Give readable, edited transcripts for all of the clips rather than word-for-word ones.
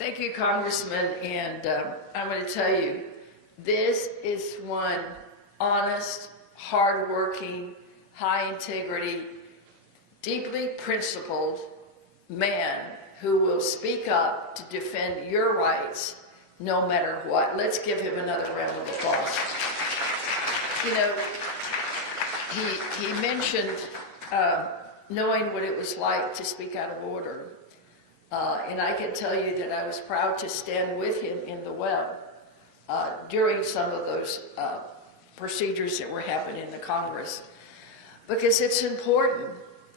Thank you, Congressman, and I'm going to tell you, this is one honest, hardworking, high integrity, deeply principled man who will speak up to defend your rights no matter what. Let's give him another round of applause. You know, he mentioned knowing what it was like to speak out of order. And I can tell you that I was proud to stand with him in the well during some of those procedures that were happening in the Congress, because it's important.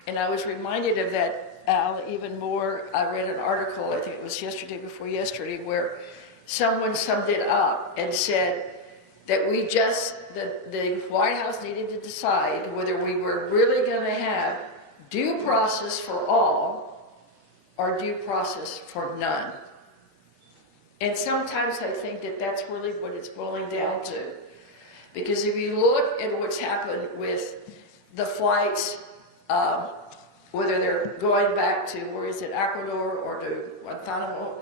And I was reminded of that, Al, even more. I read an article, I think it was yesterday before yesterday, where someone summed it up and said that the White House needed to decide whether we were really going to have due process for all or due process for none. And sometimes I think that that's really what it's boiling down to. Because if you look at what's happened with the flights, whether they're going back to, where is it, Ecuador or to Guantanamo,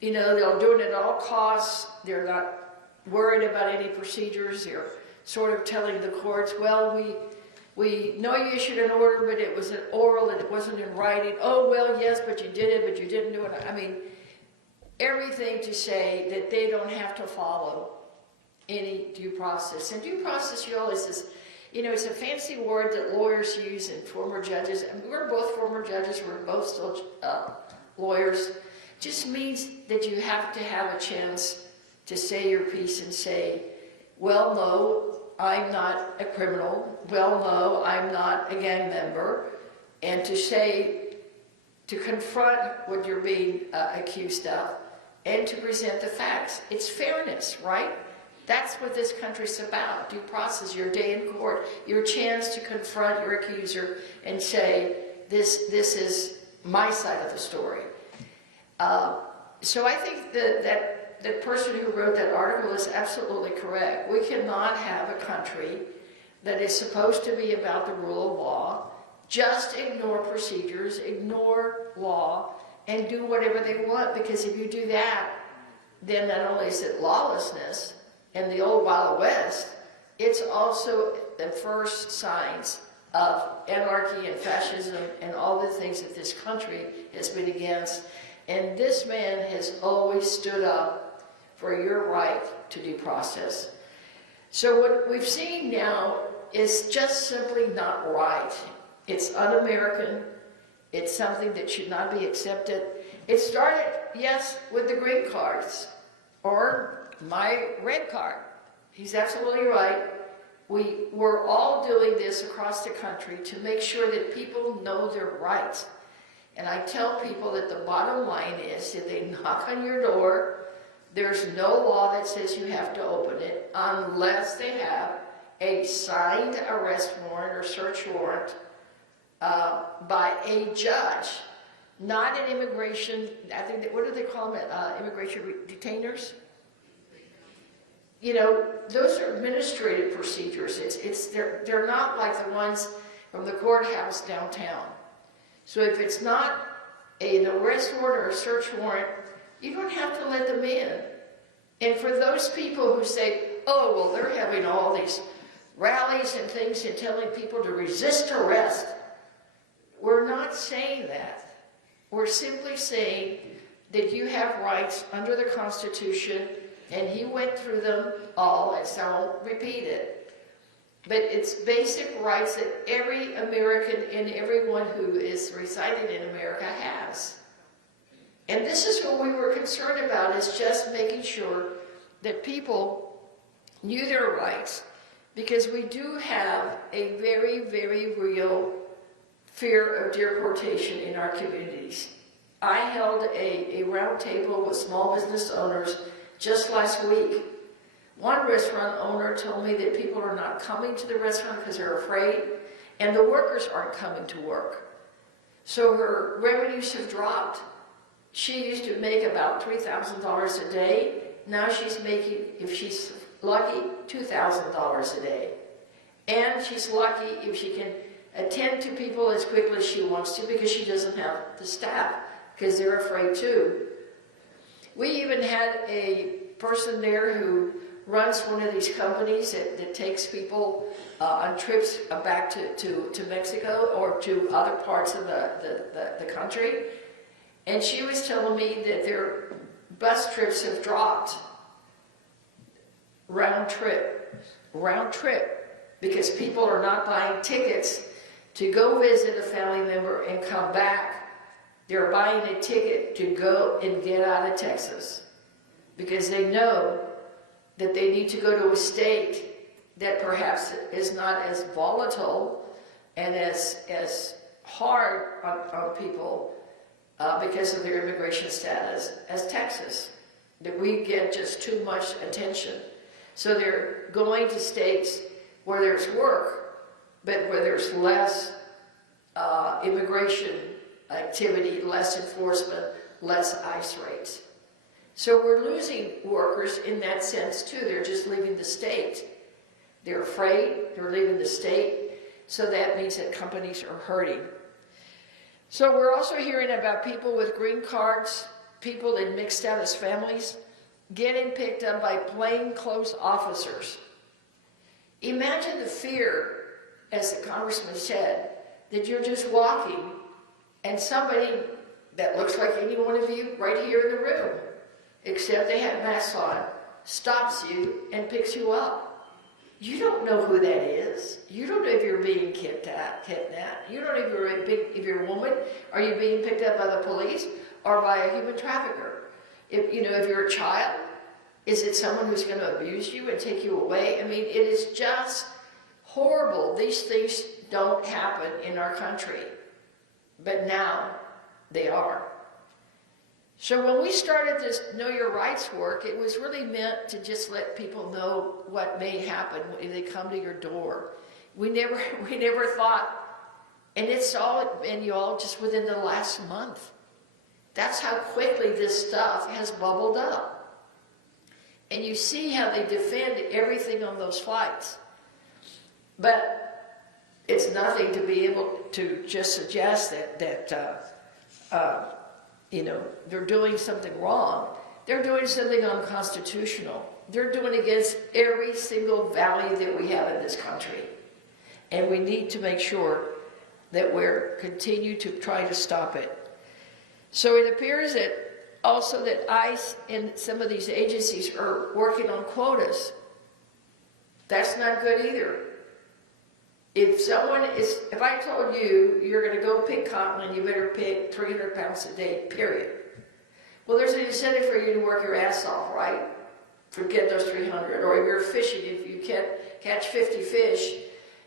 you know, they're doing it at all costs. They're not worried about any procedures. They're sort of telling the courts, well, we know you issued an order, but it was an oral and it wasn't in writing. Oh, well, yes, but you did it, but you didn't do it. I mean, everything to say that they don't have to follow any due process. And due process, you always is, you know, it's a fancy word that lawyers use and former judges. And we're both former judges. We're both still lawyers. Just means that you have to have a chance to say your piece and say, well, no, I'm not a criminal. Well, no, I'm not a gang member. And to say, to confront what you're being accused of and to present the facts. It's fairness, right? That's what this country's about. Due process, your day in court, your chance to confront your accuser and say, this is my side of the story. So I think that the person who wrote that article is absolutely correct. We cannot have a country that is supposed to be about the rule of law, just ignore procedures, ignore law, and do whatever they want, because if you do that, then not only is it lawlessness and the old Wild West, it's also the first signs of anarchy and fascism and all the things that this country has been against. And this man has always stood up for your right to due process. So what we've seen now is just simply not right. It's un-American. It's something that should not be accepted. It started, yes, with the green cards or my red card. He's absolutely right. We're all doing this across the country to make sure that people know their rights. And I tell people that the bottom line is, if they knock on your door, there's no law that says you have to open it unless they have a signed arrest warrant or search warrant by a judge, not an immigration, I think, what do they call them, immigration detainers? You know, those are administrative procedures. They're not like the ones from the courthouse downtown. So if it's not an arrest warrant or a search warrant, you don't have to let them in. And for those people who say, oh, well, they're having all these rallies and things and telling people to resist arrest, we're not saying that. We're simply saying that you have rights under the Constitution, and he went through them all, and so I won't repeat it. But it's basic rights that every American and everyone who is residing in America has. And this is what we were concerned about, is just making sure that people knew their rights, because we do have a very, very real fear of deportation in our communities. I held a round table with small business owners just last week. One restaurant owner told me that people are not coming to the restaurant because they're afraid, and the workers aren't coming to work. So her revenues have dropped. She used to make about $3,000 a day. Now she's making, if she's lucky, $2,000 a day. And she's lucky if she can attend to people as quickly as she wants to, because she doesn't have the staff. because they're afraid too. We even had a person there who runs one of these companies that takes people on trips back to Mexico or to other parts of the country. And she was telling me that their bus trips have dropped round trip, because people are not buying tickets to go visit a family member and come back. They're buying a ticket to go and get out of Texas because they know that they need to go to a state that perhaps is not as volatile and as hard on people because of their immigration status as Texas, that we get just too much attention. So they're going to states where there's work, but where there's less immigration activity, less enforcement, less ICE rates. So we're losing workers in that sense too. They're just leaving the state. They're afraid, they're leaving the state, so that means that companies are hurting. So we're also hearing about people with green cards, people in mixed status families, getting picked up by plainclothes officers. Imagine the fear, as the congressman said, that you're just walking and somebody that looks like any one of you right here in the room, except they have masks on, stops you and picks you up. You don't know who that is. You don't know if you're being kidnapped. You don't know if you're a woman. Are you being picked up by the police or by a human trafficker? If you're a child, is it someone who's going to abuse you and take you away? I mean, it is just horrible. These things don't happen in our country, but now they are. So when we started this Know Your Rights work, it was really meant to just let people know what may happen if they come to your door. We never thought, and it's all been y'all just within the last month. That's how quickly this stuff has bubbled up. And you see how they defend everything on those flights. But it's nothing to be able to just suggest that they're doing something wrong. They're doing something unconstitutional. They're doing against every single value that we have in this country. And we need to make sure that we're continue to try to stop it. So it appears that also that ICE and some of these agencies are working on quotas. That's not good either. If I told you you're going to go pick cotton and you better pick 300 pounds a day, period. Well, there's an incentive for you to work your ass off, right? Forget those 300. Or if you're fishing, if you catch 50 fish,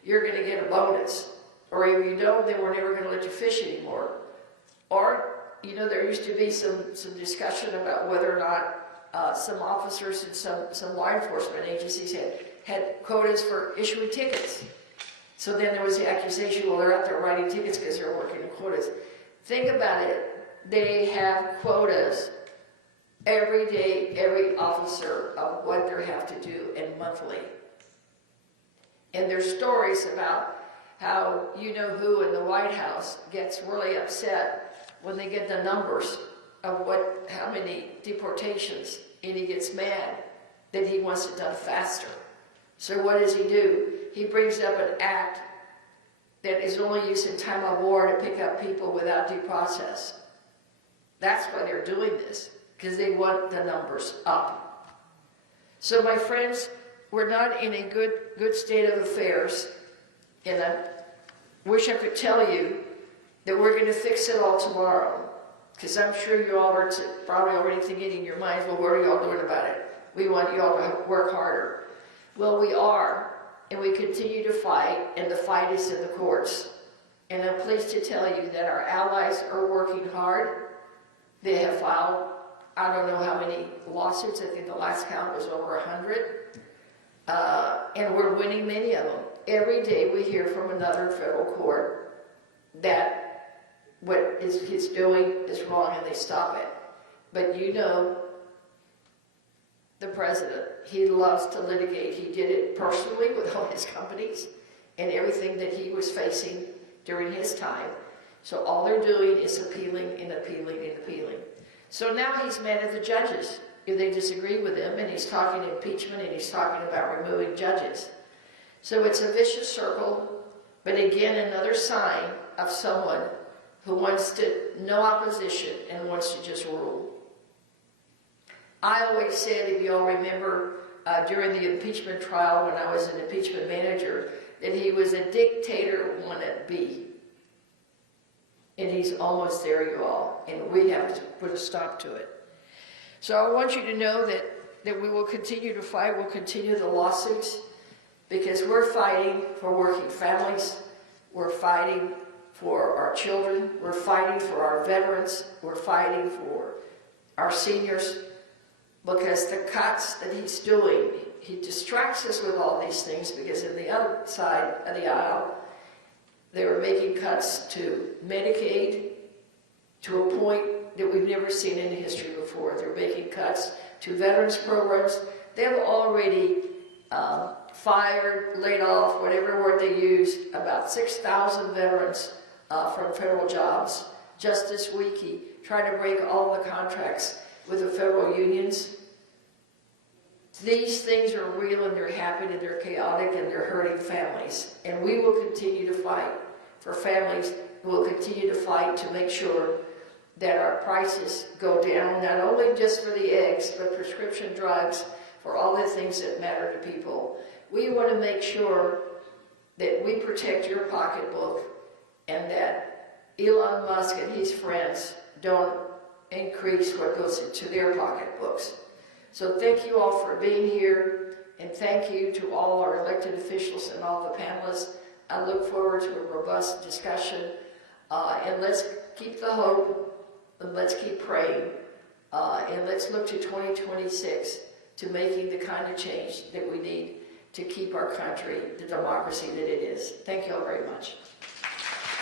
you're going to get a bonus. Or if you don't, then we're never going to let you fish anymore. Or, there used to be some discussion about whether or not some officers and some law enforcement agencies had quotas for issuing tickets. So then there was the accusation, well, they're out there writing tickets because they're working in quotas. Think about it. They have quotas every day, every officer of what they have to do, and monthly. And there's stories about how you-know-who in the White House gets really upset when they get the numbers of how many deportations, and he gets mad that he wants it done faster. So what does he do? He brings up an act that is only used in time of war to pick up people without due process. That's why they're doing this, because they want the numbers up. So my friends, we're not in a good state of affairs, and I wish I could tell you that we're going to fix it all tomorrow, because I'm sure you all are probably already thinking in your minds, well, what are y'all doing about it? We want you all to work harder. Well, we are, and we continue to fight, and the fight is in the courts. And I'm pleased to tell you that our allies are working hard. They have filed, I don't know how many lawsuits, I think the last count was over 100. And we're winning many of them. Every day we hear from another federal court that what he's doing is wrong and they stop it. But the president, he loves to litigate. He did it personally with all his companies and everything that he was facing during his time. So all they're doing is appealing and appealing and appealing. So now he's mad at the judges if they disagree with him, and he's talking impeachment, and he's talking about removing judges. So it's a vicious circle, but again, another sign of someone who wants no opposition and wants to just rule. I always said, if you all remember, during the impeachment trial when I was an impeachment manager, that he was a dictator wannabe. And he's almost there, you all, and we have to put a stop to it. So I want you to know that we will continue to fight, we'll continue the lawsuits, because we're fighting for working families, we're fighting for our children, we're fighting for our veterans, we're fighting for our seniors, because the cuts that he's doing, he distracts us with all these things, because in the other side of the aisle, they were making cuts to Medicaid to a point that we've never seen in history before. They're making cuts to veterans programs. They've already fired, laid off, whatever word they use, about 6,000 veterans from federal jobs. Just this week, he tried to break all the contracts with the federal unions. These things are real, and they're happening, and they're chaotic, and they're hurting families. And we will continue to fight for families. We'll continue to fight to make sure that our prices go down, not only just for the eggs, but prescription drugs, for all the things that matter to people. We want to make sure that we protect your pocketbook, and that Elon Musk and his friends don't increase what goes into their pocketbooks. So thank you all for being here, and thank you to all our elected officials and all the panelists. I look forward to a robust discussion, and let's keep the hope, and let's keep praying, and let's look to 2026 to making the kind of change that we need to keep our country the democracy that it is. Thank you all very much.